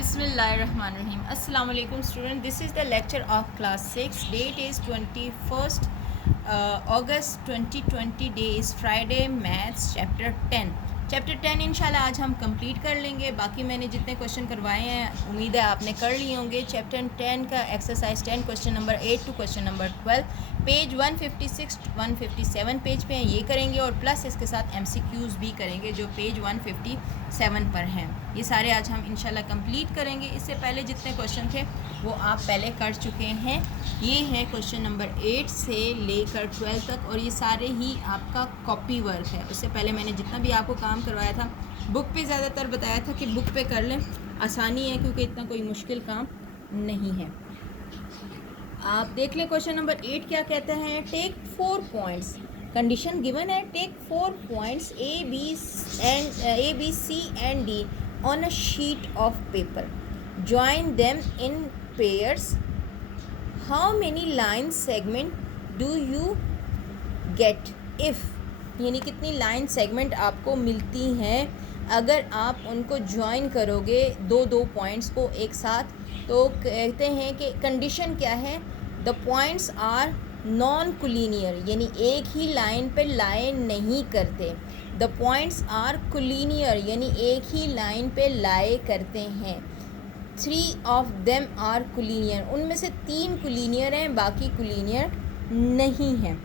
Bismillahirrahmanirrahim. Assalamu alaikum student. This is the lecture of class 6. Date is 21st August 2020. Day is Friday. Maths chapter 10. Chapter 10 इंशाल्लाह आज हम complete कर लेंगे. बाकी मैंने जितने क्वेश्चन करवाए हैं उम्मीद है आपने कर लिए होंगे. चैप्टर 10 का exercise 10 question number 8 to question number 12 page 156 157 page पे हैं, ये करेंगे और प्लस इसके साथ MCQs भी करेंगे जो पेज 157 पर हैं. ये सारे आज हम इंशाल्लाह कंप्लीट करेंगे. इससे पहले जितने क्वेश्चन थे वो आप पहले कर चुके हैं. ये है क्वेश्चन नंबर 8 से लेकर 12 तक और ये सारे ही आपका कॉपी वर्क है. उससे पहले मैंने जितना भी आपको काम करवाया था बुक पे ज़्यादातर बताया था कि बुक पे कर लें, आसानी है क्योंकि इतना कोई मुश्किल काम नहीं है. आप देख लें क्वेश्चन नंबर 8 क्या कहता है. टेक 4 पॉइंट्स, कंडीशन गिवन है. Take 4 points A, B, C and D on a sheet of paper. Join them in pairs. How many line segment do you get if, यानी कितनी लाइन सेगमेंट आपको मिलती हैं अगर आप उनको ज्वाइन करोगे दो पॉइंट्स को एक साथ. तो कहते हैं कि कंडीशन क्या है. The points are non collinear, यानी एक ही लाइन पे लाए नहीं करते. द पॉइंट्स आर कोलिनियर, यानी एक ही लाइन पे लाए करते हैं. 3 ऑफ देम आर कोलिनियर, उनमें से 3 कोलिनियर हैं, बाकी कोलिनियर नहीं हैं.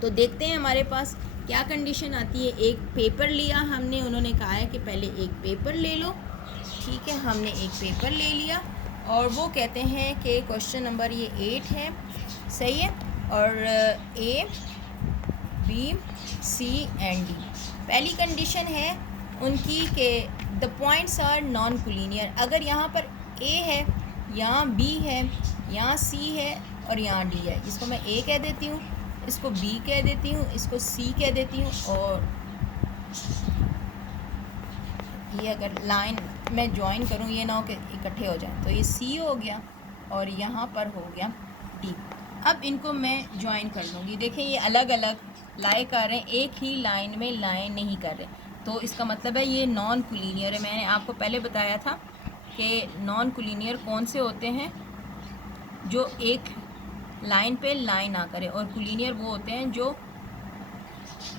तो देखते हैं हमारे पास क्या कंडीशन आती है. एक पेपर लिया हमने, उन्होंने कहा है कि पहले एक पेपर ले लो. ठीक है, हमने एक पेपर ले लिया और वो कहते हैं कि क्वेश्चन नंबर ये 8 है, सही है. और A, B, C and D पहली कंडीशन है उनकी कि the points are non collinear. अगर यहाँ पर A है, यहाँ B है, यहाँ C है और यहाँ D है. इसको मैं A कह देती हूँ, इसको B कह देती हूँ, इसको C कह देती हूँ और ये अगर लाइन मैं ज्वाइन करूँ ये ना हो कि इकट्ठे हो जाएं. तो ये C हो गया और यहाँ पर हो गया D. अब इनको मैं ज्वाइन कर लूँगी. देखें ये अलग अलग लाए कर रहे हैं, एक ही लाइन में लाए नहीं कर रहे. तो इसका मतलब है ये नॉन कोलिनियर है. मैंने आपको पहले बताया था कि नॉन कोलिनियर कौन से होते हैं, जो एक लाइन पे लाइन ना करें, और कोलिनियर वो होते हैं जो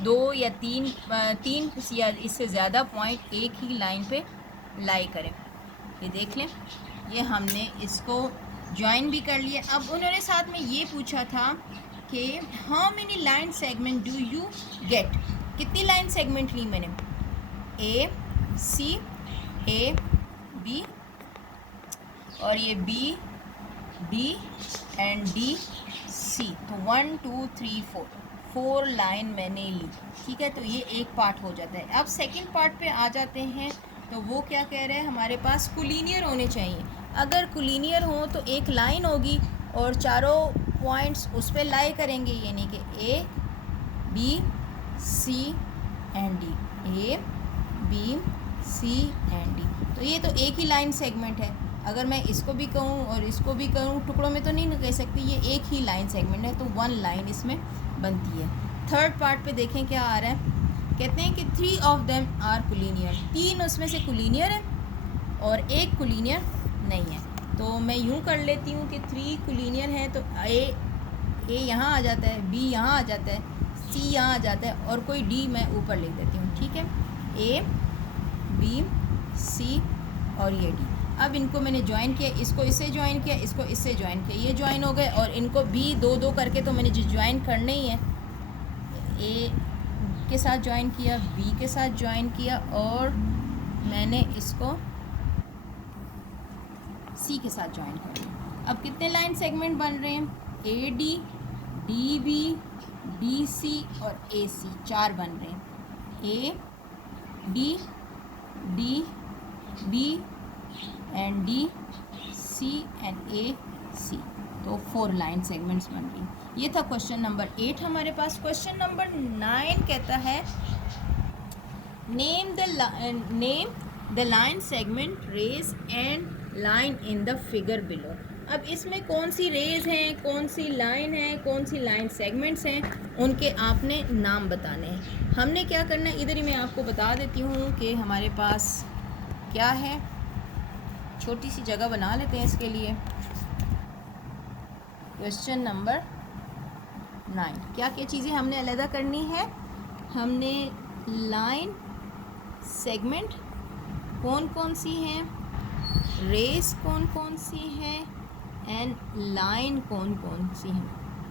2 या 3 या इससे ज़्यादा पॉइंट एक ही लाइन पे लाई करें. ये देख लें, ये हमने इसको ज्वाइन भी कर लिया. अब उन्होंने साथ में ये पूछा था कि how many line segment do you get, कितनी लाइन सेगमेंट ली मैंने. A, C, A, B और ये B, D and D, C. तो 1 2 3 4 लाइन मैंने ली. ठीक है, तो ये एक पार्ट हो जाता है. अब सेकंड पार्ट पे आ जाते हैं. तो वो क्या कह रहे हैं, हमारे पास कोलिनियर होने चाहिए. अगर कोलिनियर हो तो एक लाइन होगी और चारों पॉइंट्स उस पर लाई करेंगे, यानी कि A, B, C and D. A, B, C and D. तो ये तो एक ही लाइन सेगमेंट है. अगर मैं इसको भी कहूँ और इसको भी कहूँ, टुकड़ों में तो नहीं कह सकती, ये एक ही लाइन सेगमेंट है, तो 1 लाइन इसमें बनती है. थर्ड पार्ट पे देखें क्या आ रहा है. कहते हैं कि 3 ऑफ देम आर कोलिनियर, 3 उसमें से कोलिनियर है और एक कोलिनियर नहीं है. तो मैं यूँ कर लेती हूँ कि 3 कोलिनियर हैं तो A यहाँ आ जाता है, B यहाँ आ जाता है, C यहाँ आ जाता है और कोई D मैं ऊपर लिख देती हूँ. ठीक है, A, B, C और ये D. अब इनको मैंने ज्वाइन किया, इसको इससे ज्वाइन किया, इसको इससे ज्वाइन किया, ये ज्वाइन हो गए. और इनको भी 2 करके तो मैंने ज्वाइन करना ही है. A के साथ ज्वाइन किया, B के साथ ज्वाइन किया और मैंने इसको C के साथ ज्वाइन कर दिया. अब कितने लाइन सेगमेंट बन रहे हैं. AD, DB, DC और AC 4 बन रहे हैं. A, D, D, B and D, C and A, C. तो 4 लाइन सेगमेंट्स बन रही. ये था क्वेश्चन नंबर 8 हमारे पास. क्वेश्चन नंबर 9 कहता है name the line segment rays and line in the figure below. अब इसमें कौन सी रेज हैं, कौन सी लाइन है, कौन सी लाइन सेगमेंट्स हैं, उनके आपने नाम बताने हैं. हमने क्या करना है, इधर ही मैं आपको बता देती हूँ कि हमारे पास क्या है. छोटी सी जगह बना लेते हैं इसके लिए। क्वेश्चन नंबर 9, क्या क्या चीज़ें हमने अलहदा करनी है? हमने लाइन सेगमेंट कौन कौन सी हैं, रेस कौन कौन सी है, एंड लाइन कौन कौन सी है,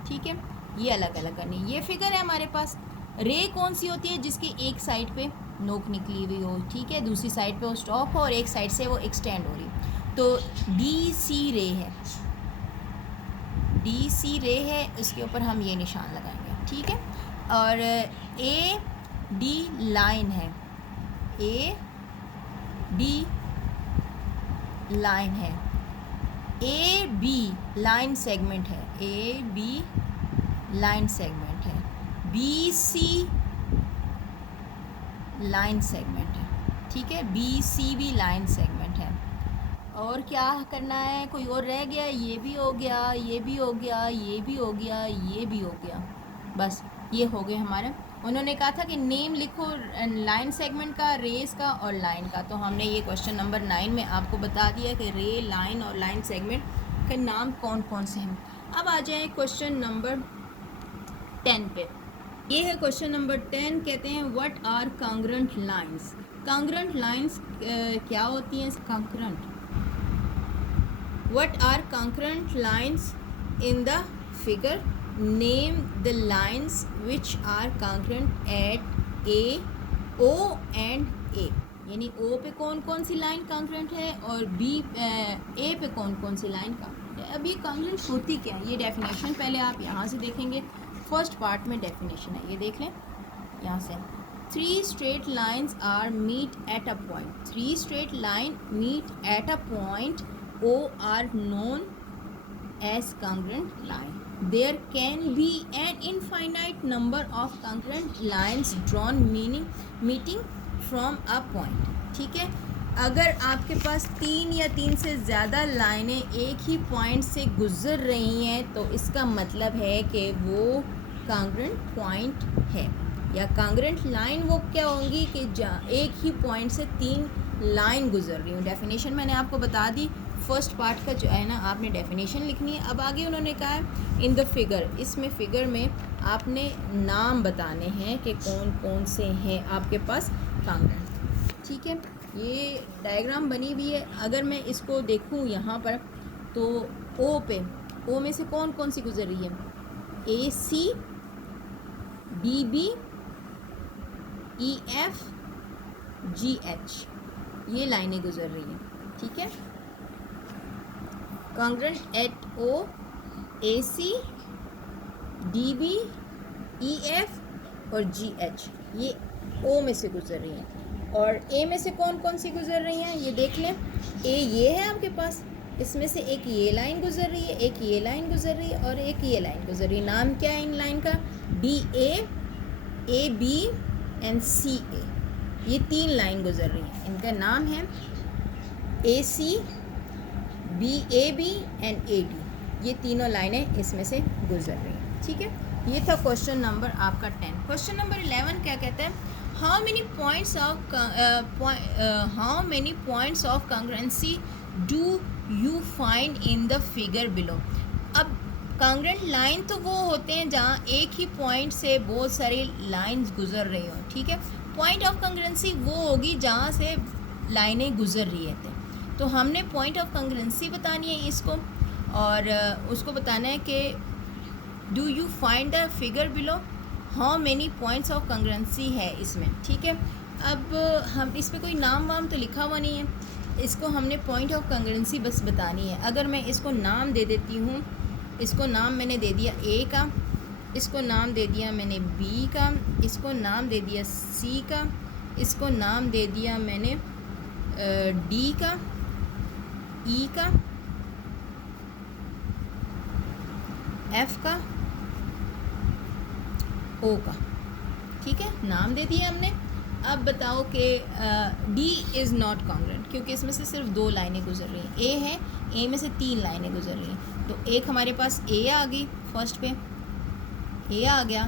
ठीक है, ये अलग अलग करनी है। ये फिगर है हमारे पास। रे कौन सी होती है? जिसकी एक साइड पे नोक निकली हुई हो, ठीक है, दूसरी साइड पे वो स्टॉप हो और एक साइड से वो एक्सटेंड हो रही, तो डी सी रे है, डी सी रे है, इसके ऊपर हम ये निशान लगाएंगे, ठीक है। और ए डी लाइन है, ए डी लाइन है, ए बी लाइन सेगमेंट है, ए बी लाइन सेगमेंट है, बी सी लाइन सेगमेंट है, ठीक है, बी सी भी लाइन सेगमेंट है। और क्या करना है? कोई और रह गया? ये भी हो गया, ये भी हो गया, ये भी हो गया, ये भी हो गया, बस ये हो गए हमारे। उन्होंने कहा था कि नेम लिखो लाइन सेगमेंट का, रेस का और लाइन का, तो हमने ये क्वेश्चन नंबर 9 में आपको बता दिया कि रे, लाइन और लाइन सेगमेंट के नाम कौन कौन से हैं। अब आ जाएं क्वेश्चन नंबर 10 पे। ये है क्वेश्चन नंबर 10, कहते हैं what are congruent lines. Congruent lines क्या होती हैं? Congruent, what are congruent lines in the figure, name the lines which are congruent at A, O and A, यानी ओ पे कौन कौन सी लाइन कॉन्ग्रुएंट है और बी ए पे कौन कौन सी लाइन कॉन्ग्रुएंट है। अब ये कॉन्ग्रुएंट होती क्या है, ये डेफिनेशन पहले आप यहाँ से देखेंगे। फर्स्ट पार्ट में डेफिनेशन है, ये देख लें यहाँ से। 3 straight lines are meet at a point. 3 straight line meet at a point O are known as congruent line. There can be an infinite number of congruent lines drawn meeting from a point. ठीक है, अगर आपके पास 3 या 3 से ज़्यादा लाइनें एक ही point से गुज़र रही हैं तो इसका मतलब है कि वो कॉन्ग्रुएंट पॉइंट है, या कॉन्ग्रुएंट लाइन वो क्या होंगी कि एक ही पॉइंट से 3 लाइन गुजर रही हूँ। डेफिनेशन मैंने आपको बता दी, फर्स्ट पार्ट का जो है ना आपने डेफिनेशन लिखनी है। अब आगे उन्होंने कहा है इन द फिगर, इसमें फिगर में आपने नाम बताने हैं कि कौन कौन से हैं आपके पास कॉन्ग्रुएंट, ठीक है। ये डायग्राम बनी हुई है, अगर मैं इसको देखूँ यहाँ पर तो ओ पे, ओ में से कौन कौन सी गुजर रही है? A C, B B, E F, G H, ये लाइनें गुजर रही हैं, ठीक है। Congruent at O, A C, D B, E F और जी एच, ये ओ में से गुजर रही हैं। और ए में से कौन कौन सी गुजर रही हैं ये देख लें। ए ये है आपके पास, इसमें से एक ये लाइन गुजर रही है, एक ये लाइन गुजर रही है और एक ये लाइन गुजर रही है। नाम क्या है इन लाइन का? D A B and C A, ये 3 लाइन गुजर रही हैं, इनका नाम है A C, B A B and A D, ये तीनों लाइनें इसमें से गुजर रही हैं, ठीक है। ये था क्वेश्चन नंबर आपका 10। क्वेश्चन नंबर 11 क्या कहता है? How many points of congruency do you find in the figure below. अब कॉन्ग्रुएंट लाइन तो वो होते हैं जहाँ एक ही पॉइंट से बहुत सारी लाइंस गुजर रही हो, ठीक है। पॉइंट ऑफ कॉन्ग्रुएंसी वो होगी जहाँ से लाइनें गुजर रही हैं, तो हमने पॉइंट ऑफ कॉन्ग्रुएंसी बतानी है इसको, और उसको बताना है कि do you find the figure below, how many points of congruency है इसमें, ठीक है। अब हम इसमें कोई नाम वाम तो लिखा हुआ नहीं है, इसको हमने पॉइंट ऑफ कॉन्ग्रुएंसी बस बतानी है। अगर मैं इसको नाम दे देती हूँ, इसको नाम मैंने दे दिया ए का, इसको नाम दे दिया मैंने बी का, इसको नाम दे दिया सी का, इसको नाम दे दिया मैंने डी का, ई का, एफ का, ओ का, ठीक है, नाम दे दिया हमने। अब बताओ कि डी इज़ नॉट कॉन्ग्रुएंट, क्योंकि इसमें से सिर्फ 2 लाइनें गुजर रही हैं। ए है, ए में से 3 लाइनें गुजर रही हैं, तो एक हमारे पास ए आ गई, फर्स्ट पे ए आ गया,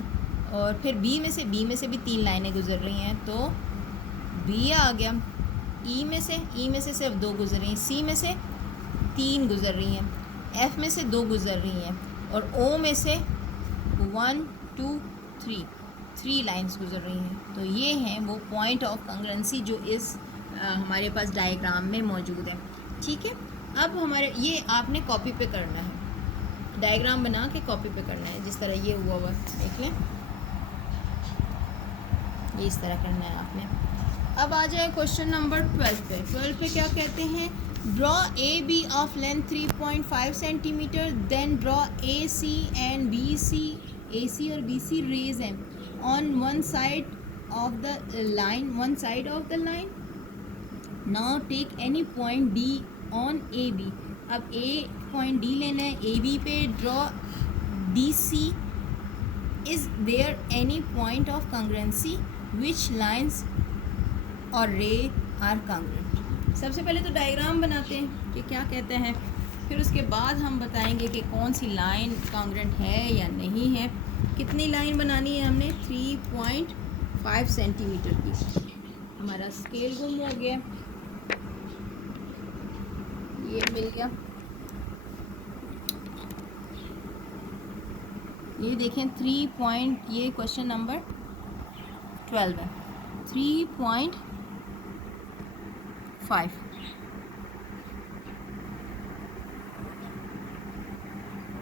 और फिर बी में से भी 3 लाइनें गुजर रही हैं, तो बी आ गया। ई में से सिर्फ 2 गुजर रही हैं, सी में से 3 गुजर रही हैं, एफ में से 2 गुजर रही हैं और ओ में से 1 2 3 लाइंस गुजर रही हैं। तो ये हैं वो पॉइंट ऑफ कंग्रेंसी जो इस हमारे पास डायग्राम में मौजूद है। ठीक है, अब हमारे ये आपने कॉपी पे करना है, डायग्राम बना के कॉपी पे करना है, जिस तरह ये हुआ देख लें, ये इस तरह करना है आपने। अब आ जाए क्वेश्चन नंबर 12 पे। 12 पे क्या कहते हैं, draw A B of length 3.5 centimetre, then draw A C and B C, A C और बी सी रेज हैं on one side of the line, now take any point D on A B. अब a point D लेना है, A B पे draw D C, is there any point of congruency which lines और ray are congruent. सबसे पहले तो diagram बनाते हैं कि क्या कहते हैं, फिर उसके बाद हम बताएंगे कि कौन सी लाइन कांग्रेंट है या नहीं है। कितनी लाइन बनानी है हमने, 3.5 सेंटीमीटर की। हमारा स्केल गुम हो गया, ये मिल गया, ये देखें 3 ये क्वेश्चन नंबर 12 है, 3.5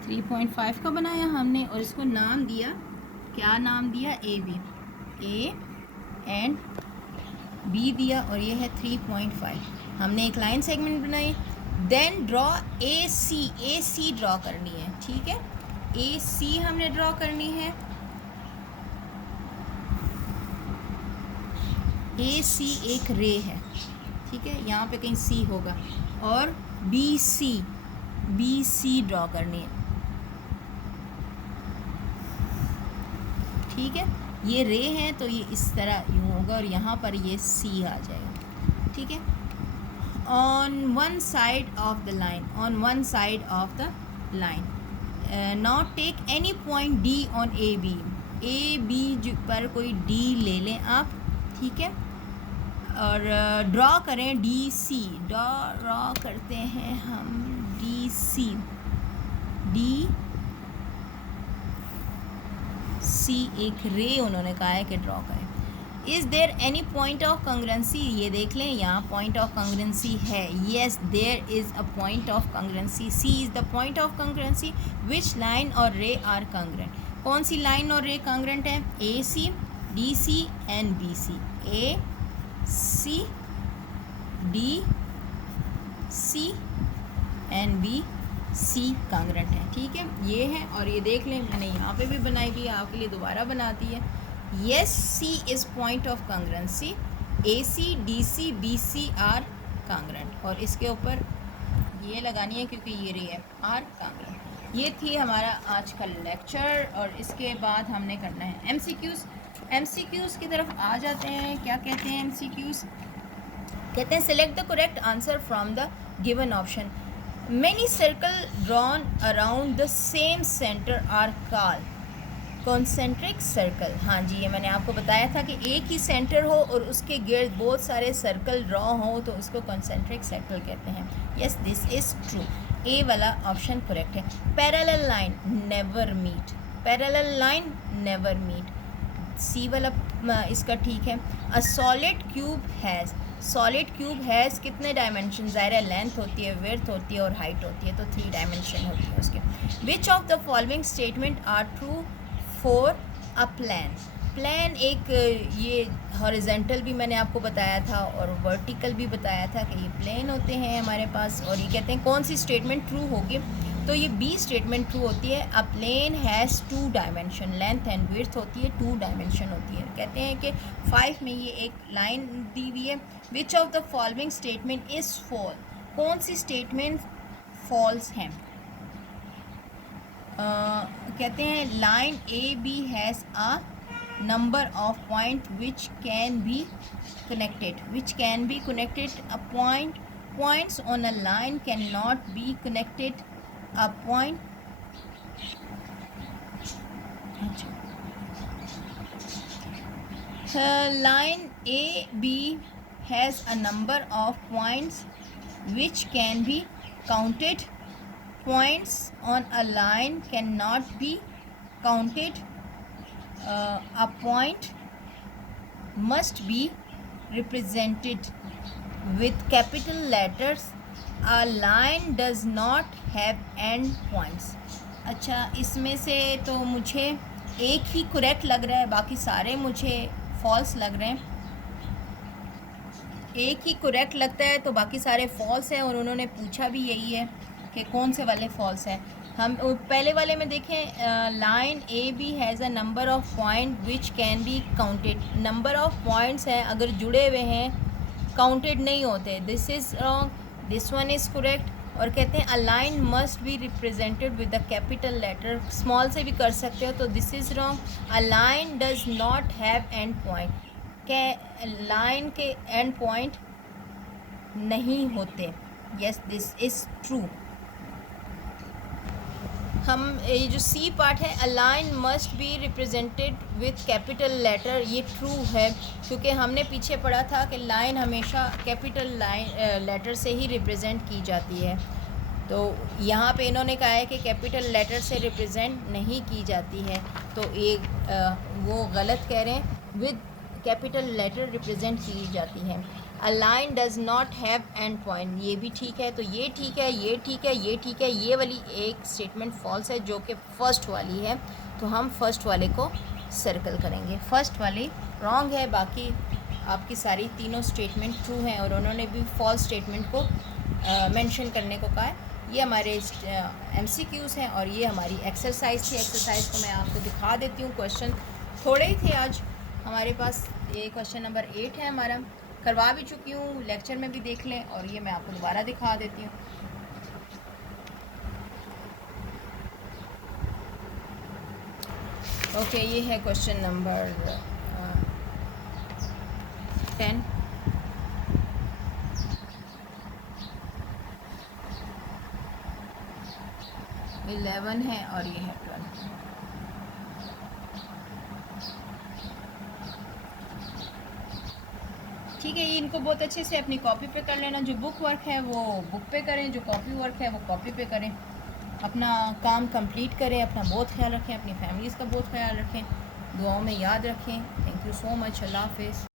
3.5 का बनाया हमने और इसको नाम दिया, क्या नाम दिया, A B, A and B दिया और ये है 3.5। हमने एक लाइन सेगमेंट बनाई, then draw A C draw करनी है। ठीक है, ए सी हमने ड्रॉ करनी है, ए सी एक रे है, ठीक है, यहाँ पे कहीं सी होगा, और बी सी ड्रॉ करनी है। ठीक है, ये रे है तो ये इस तरह यूँ होगा और यहाँ पर ये सी आ जाएगा। ठीक है, on one side of the line, not take any point D on A B पर कोई डी ले लें आप। ठीक है, और ड्रॉ करें डी सी, ड्रॉ करते हैं हम डी सी एक रे उन्होंने कहा है कि ड्रॉ करें। Is there any point of congruency, ये देख लें यहाँ पॉइंट ऑफ कंग्रेंसी है, yes there is a point of congruency, C is the point of congruency which line और रे आर कांग्रेंट। कौन सी लाइन और रे कांग्रेंट है, A C, D C and B C, A C D C and B C congruent है। ठीक है, ये है, और ये देख लें मैंने यहाँ पे भी बनाई दी है, आपके लिए दोबारा बना दी है। Yes C is point of congruency, A C D C B C are congruent, और इसके ऊपर ये लगानी है क्योंकि ये रे है, आर कांग्रेंट। ये थी हमारा आज का लेक्चर, और इसके बाद हमने करना है एमसीक्यूज़ की तरफ आ जाते हैं। क्या कहते हैं एमसीक्यूज़, कहते हैं select the correct answer from the given option, many circle drawn around the same centre are called concentric circle. हाँ जी, ये मैंने आपको बताया था कि एक ही सेंटर हो और उसके गिर्द बहुत सारे सर्कल ड्रॉ हो तो उसको कॉन्सेंट्रिक सर्कल कहते हैं। यस, दिस इज़ ट्रू, ए वाला ऑप्शन करेक्ट है। पैरेलल लाइन नेवर मीट, सी वाला इसका ठीक है। अ सॉलिड क्यूब हैज़ कितने डायमेंशन, ज़ाहिर है लेंथ होती है, विड्थ होती है और हाइट होती है, तो 3 डायमेंशन होती है उसके। Which of the following statement are true for a plan एक ये हॉरिजेंटल भी मैंने आपको बताया था और वर्टिकल भी बताया था कि ये प्लेन होते हैं हमारे पास, और ये कहते हैं कौन सी स्टेटमेंट ट्रू होगी, तो ये बी स्टेटमेंट ट्रू होती है। A plane has 2 dimension, length and width होती है, 2 डायमेंशन होती है। कहते हैं कि 5 में ये एक लाइन दी हुई है। Which of the following statement is fall, कौन सी स्टेटमेंट फॉल्स हैं। कहते हैं line A B has a number of point which can be connected, a points on a line cannot be connected, a point line A B has a number of points which can be counted. Points on a line cannot be counted. A point must be represented with capital letters. A line does not have end points. अच्छा, इसमें से तो मुझे एक ही correct लग रहा है, बाकी सारे मुझे फॉल्स लग रहे हैं। एक ही करेक्ट लगता है तो बाकी सारे फॉल्स हैं, और उन्होंने पूछा भी यही है कि कौन से वाले फॉल्स हैं। हम पहले वाले में देखें, line A B has a number of point which can be counted. Number of points हैं, अगर जुड़े हुए हैं काउंटेड नहीं होते। This is wrong, this one is correct. और कहते हैं a line must be represented with the capital letter. Small से भी कर सकते हो, तो this is wrong. A line does not have end point. के लाइन के एंड पॉइंट नहीं होते। Yes, this is true. हम ये जो सी पार्ट है, a line must be represented with capital letter, ये ट्रू है, क्योंकि हमने पीछे पढ़ा था कि लाइन हमेशा कैपिटल लेटर से ही रिप्रेजेंट की जाती है। तो यहाँ पे इन्होंने कहा है कि कैपिटल लेटर से रिप्रेजेंट नहीं की जाती है, तो एक वो गलत कह रहे हैं। विद कैपिटल लेटर रिप्रेजेंट की जाती है। A line does not have end point, ये भी ठीक है। तो ये ठीक है, ये ठीक है, ये ठीक है। ये वाली एक स्टेटमेंट फॉल्स है, जो कि फर्स्ट वाली है, तो हम फर्स्ट वाले को सर्कल करेंगे। फर्स्ट वाली रॉन्ग है, बाकी आपकी सारी तीनों स्टेटमेंट ट्रू हैं, और उन्होंने भी फॉल्स स्टेटमेंट को मेंशन करने को कहा है। ये हमारे MCQs हैं, और ये हमारी एक्सरसाइज थी। एक्सरसाइज को मैं आपको दिखा देती हूँ। क्वेश्चन थोड़े ही थे आज हमारे पास। ये क्वेश्चन नंबर 8 है हमारा, करवा भी चुकी हूँ, लेक्चर में भी देख लें, और ये मैं आपको दोबारा दिखा देती हूँ। ओके, ये है क्वेश्चन नंबर 10। 11 है, और ये है 12। ठीक है, ये इनको बहुत अच्छे से अपनी कॉपी पे कर लेना। जो बुक वर्क है वो बुक पे करें, जो कॉपी वर्क है वो कॉपी पे करें। अपना काम कंप्लीट करें, अपना बहुत ख्याल रखें, अपनी फैमिलीज़ का बहुत ख्याल रखें, दुआओं में याद रखें। Thank you so much. अल्लाह हाफ़िज़।